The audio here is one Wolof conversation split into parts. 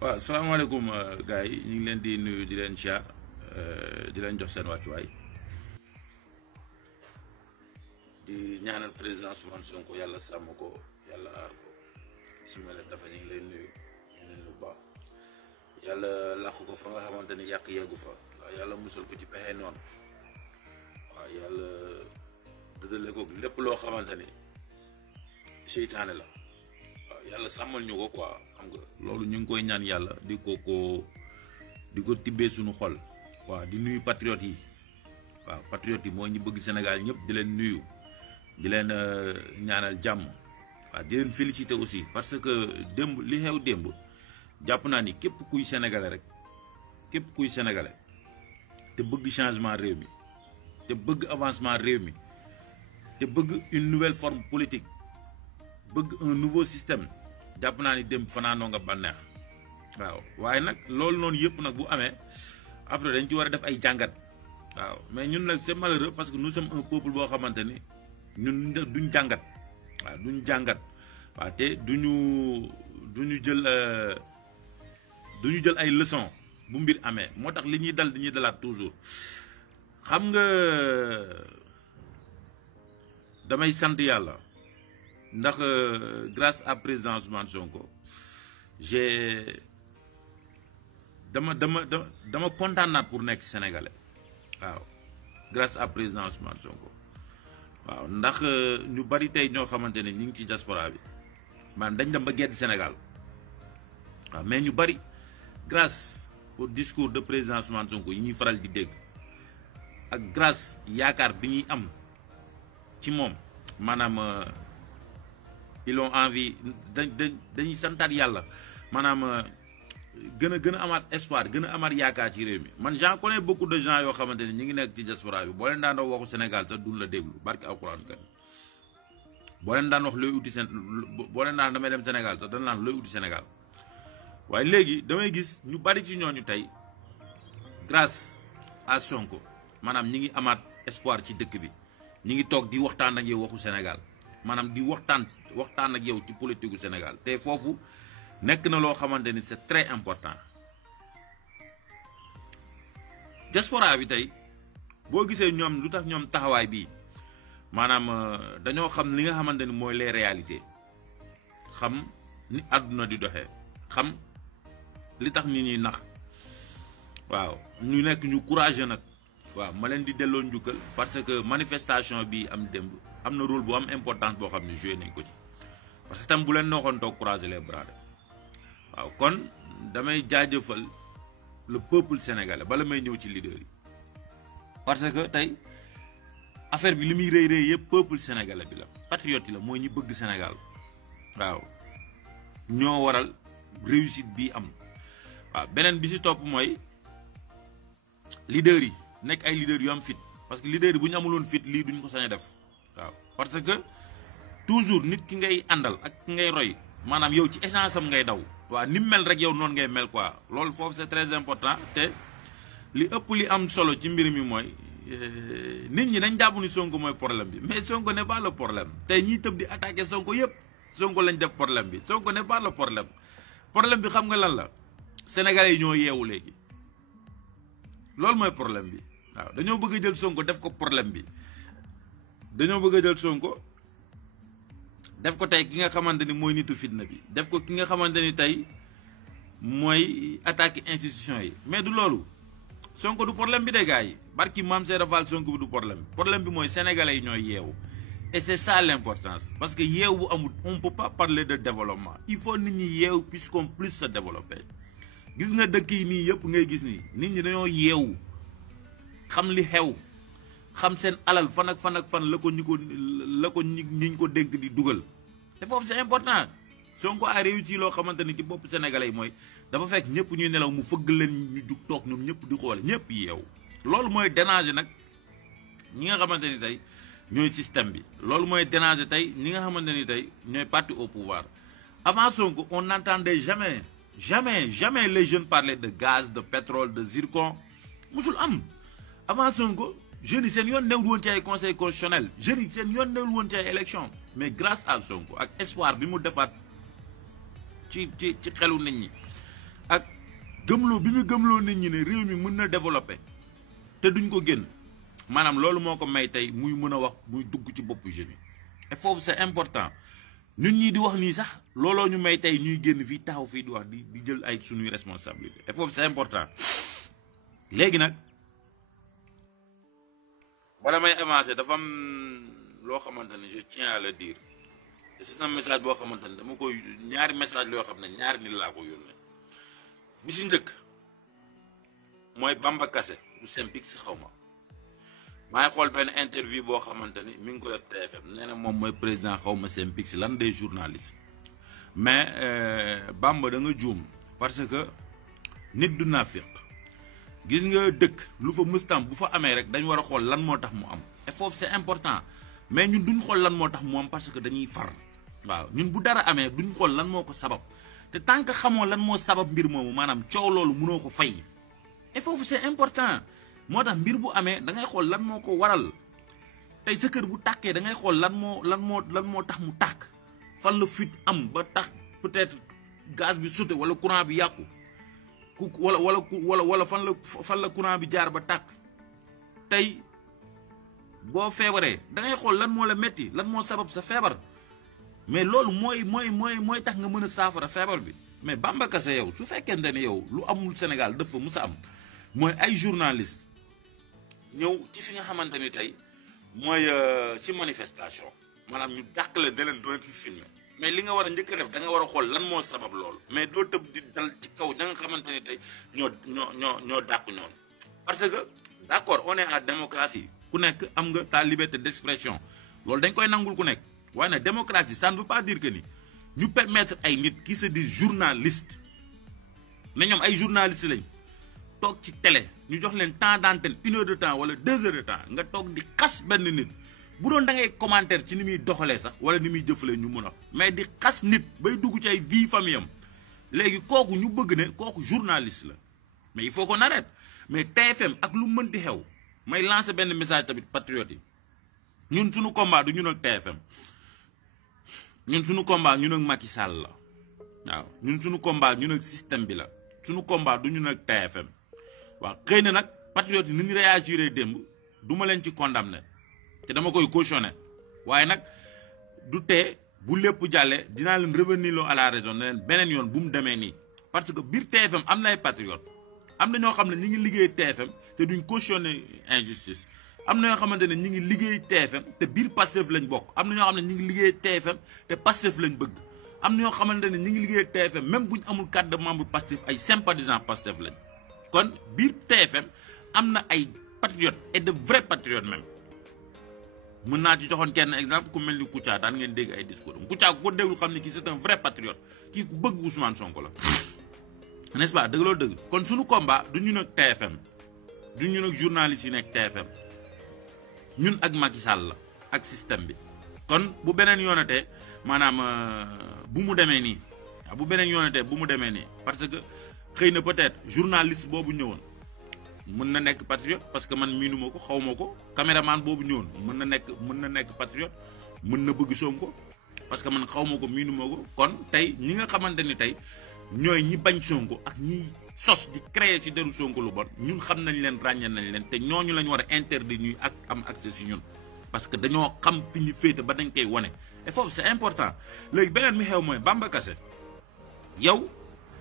waaw salaamaaleykum gars yi ñu ngi leen di nuyu di leen siyaar di leen jox seen wàccuwaay di ñaanal président Ousmane Sonko yàlla sàmm ko yàlla aar ko bismillah dafa ñu ngi leen nuyu ñu leen lu baax yàlla làq ko fa nga xamante ni yàq yeggu fa waaw yàlla musal ko ci pexe noonu waaw yàlla dëddale ko lépp loo xamante ni seytaane la waaw yàlla sàmmal ñu ko quoi xam nga loolu ñu ngi koy ñaan yàlla di ko tibbee suñu xol waaw di nuyu patriotes yi waaw patriotes yi mooy ñi bëgg Sénégal ñëpp di leen nuyu di leen ñaanal jàmm waaw di leen féliciter aussi parce que démb li xew démb jàpp naa ni képp kuy sénégalais rek képp kuy sénégalais te bëgg changement réew mi te bëgg avancement réew mi te bëgg une nouvelle forme politique bëgg un nouveau système jàpp naa ni démb fanaanoo nga bànneex waaw waaye nag loolu noonu yëpp nag bu amee après dañ ci war a def ay jàngat waaw mais ñun nag c'est malheureux parce que nous sommes un peuple boo xamante ni ñun duñ jàngat waaw duñ jàngat waaw te duñu jël ay leçons bu mbir amee moo tax li ñuy dal di ñuy dalaat toujours xam nga damay sant yàlla ndax grâce à président Ousmane Sonko dama kontaan naat pour nekk sénégalais waaw grâce à président Ousmane Sonko waaw ndax ñu bari tey ñoo xamante ne ñu ngi ci diaspora bi man dañ dem ba gedd Sénégal waaw mais ñu bari grâce au discours de président Ousmane Sonko yi ñuy faral di dégg ak grâce yaakaar bi ñuy am ci moom maanaam ils ont envie dañuy santaat yàlla maanaam gën a amaat espoir gën a amaat yaakaar ci réew mi man j'en connais beaucoup de gens yoo xamante ne ñu ngi nekk ci diaspora bi boo leen daan wax waxu Sénégal sax duñ la déglu barki alxuraan kan boo leen daan wax looy uti boo leen daan damay dem Sénégal sax dañ naan looy uti Sénégal waaye léegi damay gis ñu bari ci ñooñu tey grâce à Sonko maanaam ñi ngi amaat espoir ci dëkk bi ñi ngi toog di waxtaan ak yow waxu Sénégal maanaam di waxtaan ak yow ci politique gu Sénégal te foofu nekk na loo xamante ni c'est très important diaspora bi tey boo gisee ñoom lu tax ñoom taxawaay bii maanaam dañoo xam li nga xamante ni mooy les réalités xam ni àdduna di doxee xam li tax nit ñi nax waaw ñu nekk ñu courageux nag waaw ma leen di delloo njukkal parce que manifestation bi am démb am na rôle bu am importance boo xam ne joué nañ ko ci parce que tam bu leen nooxoon toog croiser les bras waaw kon damay jaajëfal le peuple sénégalais bala may ñëw ci leader yi parce que tey affaire bi li muy rëy rëy yëpp peuple sénégalais bi la patriote yi la mooy ñi bëgg Sénégal waaw ñoo waral réussite bii am waaw beneen bi ci topp mooy leader yi nekk ay leader yu am fit parce que leader yi bu ñu amuloon fit lii duñ ko sañ a def waaw parce que toujours nit ki ngay àndal ak ki ngay roy maanaam yow ci essence am ngay daw waaw ni mu mel rek yow noonu ngay mel quoi loolu foofu c'est très important te li ëpp li am solo ci mbir mi mooy nit ñi dañ jàpp ni Sonko mooy problème bi mais Sonko n'est pas le problème tey ñiy tëb di attaquer Sonko yëpp Sonko lañ def problème bi Sonko n'est pas le problème problème bi xam nga lan la sénégalais yi ñoo yeewu léegi loolu mooy problème bi waaw dañoo bëgg a jël Sonko def ko problème bi dañoo bëgg a jël Sonko def ko tey ki nga xamante ni mooy nitu fitna bi def ko ki nga xamante ni tey mooy attaquer institution yi mais du loolu Sonko du problème bi de gars yi barki Mame Seydou Fall Sonko bi du problème bi mooy sénégalais yi ñooy yeewu et c'est ça l'importance parce que yeewu bu amul on peut pas parler de développement il faut nit ñi yeewu puisqu'on plus se développer gis nga dëkk yi nii yëpp ngay gis nii nit ñi dañoo yeewu xam li xew xam seen alal fan ak fan la ko ñi ko dénk di dugal te foofu c'est important Sonko a réussi loo xamante ni ci bopp sénégalais yi mooy dafa fekk ñëpp ñuy nelaw mu fëgg leen ñu jug toog ñoom ñëpp di xoole ñëpp yeewu loolu mooy déranger nag ñi nga xamante ni tey ñooy système bi loolu mooy déranger tey ñi nga xamante ni tey ñooy parti au pouvoir avant Sonko on n'entendait jamais les jeunes parler de gaz de pétrole de zircon musul am avant Sonko jeunes yi seen yoon newul woon ci ay conseil constitutionnel jeunes yi seen yoon newul woon ci ay élection mais grâce à Sonko ak espoir bi mu defaat ci xelu nit ñi ak gëmloo bi mu gëmloo nit ñi ne réew mi mën na développer te duñ ko génn maanaam loolu moo ko may tey muy mën a wax muy dugg ci boppu jeunes yi et foofu c'est important ñun ñii di wax nii sax looloo ñu may tey ñuy génn fii taxaw fii di wax di jël ay suñuy responsabilité et foofu c'est important léegi nag bala may avancer dafa am loo xamante ne je tiens à le dire te c'est un message boo xamante ne dama koy ñaari message loo xam ne ñaari nit laa ko yónnee bi si njëkk mooy Bamba Kassé bu Synpics xaw ma maa ngi xool benn interview boo xamante ni mi ngi ko def TFM nee na moom mooy président xaw ma Synpics lan des journalistes mais Bamba da nga juum parce que nit du nafiq gis nga dëkk lu fa mëstam bu fa amee rek dañ war a xool lan moo tax mu am et foofu c'est important mais ñun duñ xool lan moo tax mu am parce que dañuy far waaw ñun bu dara amee duñ xool lan moo ko sabab te tant que xamoo lan moo sabab mbir moomu maanaam coow loolu mënoo ko fay et foofu c'est important moo tax mbir bu amee da ngay xool lan moo ko waral tey sa kër bu tàkkee da ngay xool lan moo tax mu tàkk fan la fuite am ba tax peut-être gaz bi sauté wala courant bi yàqu wala fan la courant bi jaar ba tàkk tey boo feebaree da ngay xool lan moo la metti lan moo sabab sa feebar mais loolu mooy tax nga mën a saafara feebar bi mais Bamba Kassé yow su fekkente ne yow lu amul Sénégal dafa mus a am mooy ay journaliste ñëw ci fi nga xamante ni tey mooy ci manifestation maanaam ñu dàq la da leen doon fi filmer mais li nga war a njëkk a def da nga war a xool lan moo sabab loolu mais doo tëb di dal ci kaw da nga xamante ni tey ñoo dàq ñoon parce que d'accord on est en démocratie ku nekk am nga ta liberté d'expression loolu dañ koy nangul ku nekk waaye nag démocratie ça ne veut pas dire que ni ñu permettre ay nit qui se disent journalistes ne ñoom ay journalistes lañ toog ci télé ñu jox leen temps d'antenne 1 heure de temps wala 2 heures de temps nga toog di xas benn nit bu doon da ngay commentaire ci ni muy doxalee sax wala ni muy jëfalee ñu mun a mais di xas nit bay dugg ci ay vie famille am léegi kooku ñu bëgg ne kooku journaliste la mais il faut qu'on arrête mais TFM ak lu mën di xew may lancer benn message tamit patriote yi ñun suñu combat du ñun ak TFM ñun suñu combat ñun ak Macky Sall la waaw ñun suñu combat ñun ak système bi la suñu combat du ñun ak TFM waaw xëy na nag patriote yi ni ñu réagiré démb du ma leen ci condamné te dama koy cautionné waaye nag du tee bu lépp jàllee dinaa leen revenir loo à la raison ne leen beneen yoon bu mu demee nii parce que biir TFM am na ay patriote am na ñoo xam ne ñi ngi liggéey TFM te duñ cautionné injustice am na ñoo xamante ne ñi ngi liggéey TFM te biir Pastef lañ bokk am na ñoo xam ne ñi ngi liggéey TFM te Pastef lañ bëgg am na ñoo xamante ne ñi ngi liggéey TFM même buñ amul carte de membre Pastef ay sympathisants Pastef lañ kon biir TFM am na ay patriotes et de vrais patriotes même mën naa ci joxoon kenn exemple ku mel ni Kouthia daan ngeen dégg ay discours am Kouthia ku ko déglu xam ne kii c'est un vrai patriote kii ku bëgg Ousmane Sonko la n'est-ce pas dëgg loolu dëgg kon suñu combat du ñu nag TFM du ñu nag journalistes yi nekk TFM ñun ak Macky Sall la ak système bi kon bu beneen yoonatee maanaam bu mu demee nii bu beneen yoonatee bu mu demee nii parce que xëy na peut-être journaliste boobu ñëwoon mën na nekk patriote parce que man miinuma ko xawma ko caméraman boobu ñëwoon mën na nekk patriote mën na bëgg Sonko parce que man xawma ko miinuma ko kon tey ñi nga xamante ni tey ñooy ñi bañ Sonko ak ñi sos di créer ci deru Sonko lu bon ñun xam nañ leen ràññee nañ leen te ñooñu lañ war a interdire ñuy ak am accès ci ñun parce que dañoo xam fi ñu féete ba dañ koy wane et foofu c'est important léegi beneen mi xew mooy Bamba Kassé yow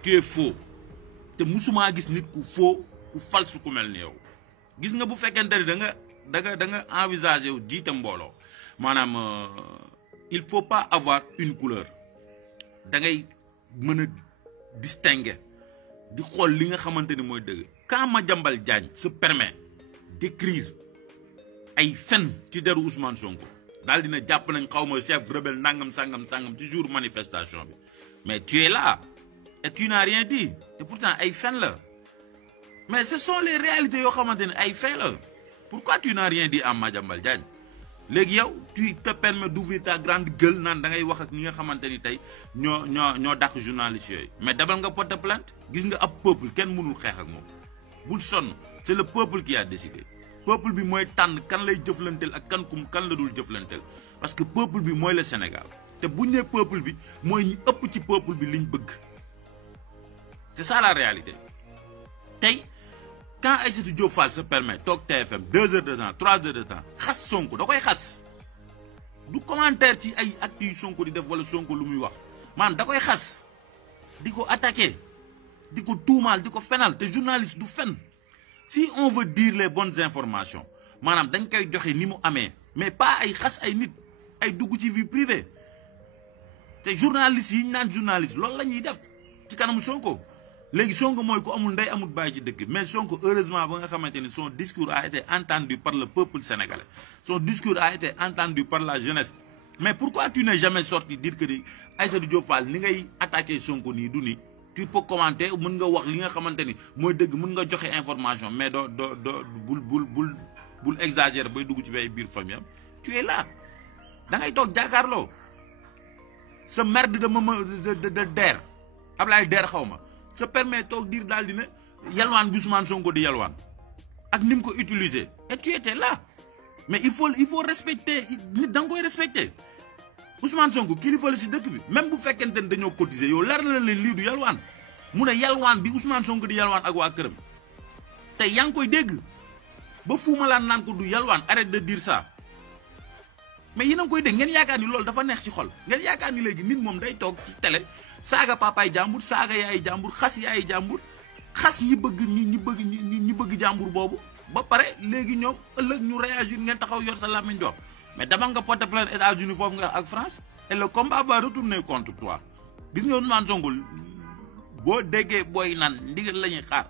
tu es faux te musumaa gis nit ku faux ku falsu ku mel ni yow gis nga bu fekkente ni da nga envisager yow jiite mbooloo maanaam il faut pas avoir une couleur da ngay mën a distinguer di xool li nga xamante ni mooy dëgg quand Madiambal Diagne se permet d'écrire ay fen ci deru Ousmane Sonko daal dina jàpp nañ xaw ma chef rebelle nangam sangam ci jour manifestation bi mais tu es là et tu n'as rien dit te pourtant ay fen la mais ce sont les réalités yoo xamante ne ay fen la pourquoi tu n'as rien dit à Madiambal Diagne léegi yow tu te permets d'ouvrir ta grande gueule naan da ngay wax ak ñi nga xamante ni tey ñoo dàq journalistes yooyu mais dabal nga porter plainte gis nga ab peuple kenn mënul xeex ak moom bul sonn c'est le peuple qui a décidé peuple bi mooy tànn kan lay jëflanteel ak kan la dul jëflanteel parce que peuple bi mooy le Sénégal te buñ ne peuple bi mooy ñi ëpp ci peuple bi liñ bëgg c'est ça la réalité. Tey quand Aïssatou Diop Fall se permet toog TFM 2 heures de temps 3 heures de temps xas Sonko da koy xas du commentaire ci ay actes yu Sonko di def wala Sonko lu muy wax maanaam da koy xas di ko attaquer di ko tuumaal di ko fenal te journaliste du fen. Si on veut dire les bonnes informations maanaam dañ koy joxe ni mu amee mais pas ay xas ay nit ay dugg ci vie privée te journaliste yi ñu naan journaliste loolu la ñuy def ci kanamu Sonko. léegi Sonko mooy ku amul ndey amul bàyyi ci dëkk mais Sonko heureusement ba nga xamante ni son discours a été entendu par le peuple sénégalais son discours a été entendu par la jeunesse. Mais pourquoi tu n'es jamais sorti dire que ni Aïssatou Diop Fall ni ngay attaquer Sonko nii du ni tu peux commenter mën nga wax li nga xamante ni mooy dëgg mën nga joxe information mais doo bul exagérer bay dugg ci bay biir famille am tu es là da ngay toog jàkkaarloo sa merde de der Ablaye der xaw ma se permet toog dire daal di ne yalwaan bi Ousmane Sonko di yalwaan ak ni mu ko utiliser et tu étais là mais il faut respecter nit da nga koy respecter Ousmane Sonko kilifa la si dëkk bi même bu fekkente ne dañoo cotiser yow leer na leen lii du yalwaan mu ne yalwaan bi Ousmane Sonko di yalwaan ak waa këram te yaa ngi koy dégg ba fuumalaan naan ko du yalwaan arrête de dire ça mais yéen a ngi koy dégg ngeen yaakaar ni loolu dafa neex ci xol ngeen yaakaar ni léegi nit moom day toog ci télé saaga papaay jàmbur saaga yaay jàmbur xas yaay jàmbur xas ñi bëgg jàmbur boobu ba pare léegi ñoom ëllëg ñu réagir ngeen taxaw yor sa làmmiñ dox mais dama nga porter plainte États-Unis foofu nga ak France et le combat va retourner contre toi. gis nga Ousmane Sonko boo déggee booy naan ndigal la ñuy xaar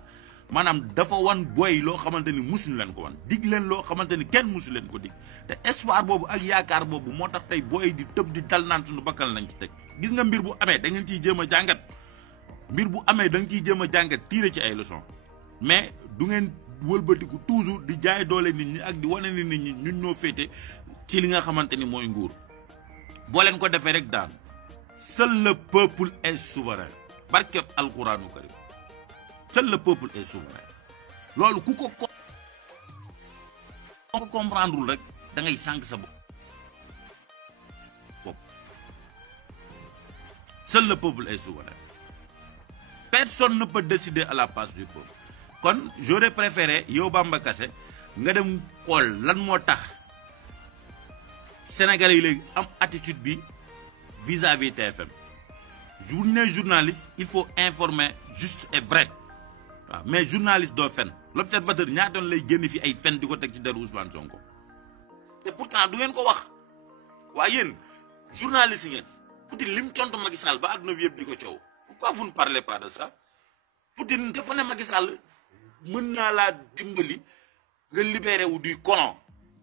maanaam dafa wan booy loo xamante ni musuñu leen ko wan dig leen loo xamante ni kenn musu leen ko dig te espoir boobu ak yaakaar boobu moo tax tey booy di tëb di dal naan suñu bakkan lañ ci teg. gis nga mbir bu amee da ngeen ciy jéem a jàngat mbir bu amee da nga ciy jéem a jàngat tiire ci ay leçons mais du ngeen wëlbatiku toujours di jaay doole nit ñi ak di wane ni nit ñi ñun ñoo féete ci li nga xamante ni mooy nguur boo leen ko defee rek daan seul le peuple est souverain barkeb alquranu karim seul le peuple est souverain loolu ku ko comprendrewul rek da ngay sànq sa bopp seul le peuple est souverain personne ne peut décider à la place du peuple kon j'aurais préféré yow Bamba Kassé nga dem xool lan moo tax Sénégalais yi léegi am attitude bi vis-à-vis TFM bu ñu nee journaliste il faut informer juste et vrai waaw mais journaliste doo fen l'observateur ñaata yoon lay génn fi ay fen di ko teg ci deru Ousmane Sonko te pourtant du ngeen ko wax waaye yéen journaliste ngeen Poutine lim tontu Macky Sall ba àdduna bi yëpp di ko coow pourquoi vous ne parlez pas de ça Poutine dafa ne Macky Sall mën naa laa dimbali nga libéré wu du colon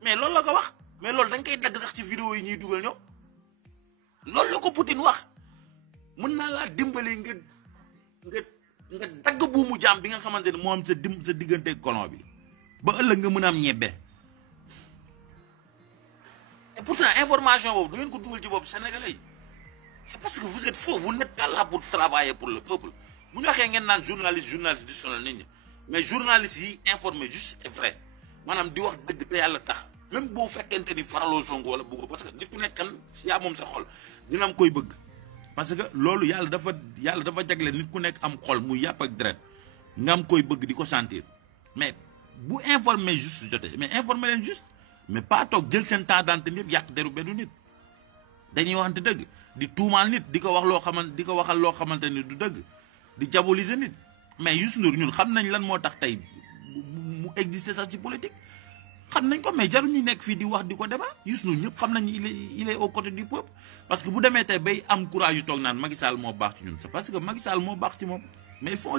mais loolu la ko wax mais loolu dañ koy dagg sax ci vidéo yi ñuy dugal ñoom loolu la ko Poutine wax mën naa laa dimbali nga dagg buumu jaam bi nga xamante ne moo am sa diggante colon bi ba ëllëg nga mën a am ñebbe et pourtant information boobu du ngeen ko dugal ci bopp Sénégalais yi c'est parce que vous êtes faux vous n'êtes pas là pour travailler pour le peuple bu ñu waxee ngeen naan journaliste di sonal nit ñi mais journaliste yi informé juste et vrai maanaam di wax dëgg te yàlla tax même boo fekkente ni faraloo Sonko wala bëgg parce que nit ku nekk kan yaa moom sa xol dina am koy bëgg parce que loolu yàlla dafa jagle nit ku nekk am xol muy yàpp ak deret nga am koy bëgg di ko sentir mais bu informé juste jotee mais informé leen juste mais pas toog jël seen temps d'antenne yëpp yàq deru benn nit dañuy waxante dëgg di tuumaal nit di ko waxal loo xamante ni du dëgg di diaboliser nit mais Youssou Ndour ñun xam nañ lan moo tax tey mu exister sax ci politique xam nañ ko mais jarul ñu nekk fii di wax di ko débat Youssou Ndour ñëpp xam nañ il est aux côtés du peuple parce que bu demee tey bay am courage yu toog naan Macky Sall moo baax ci ñun c'est parce que Macky Sall moo baax ci moom mais il faut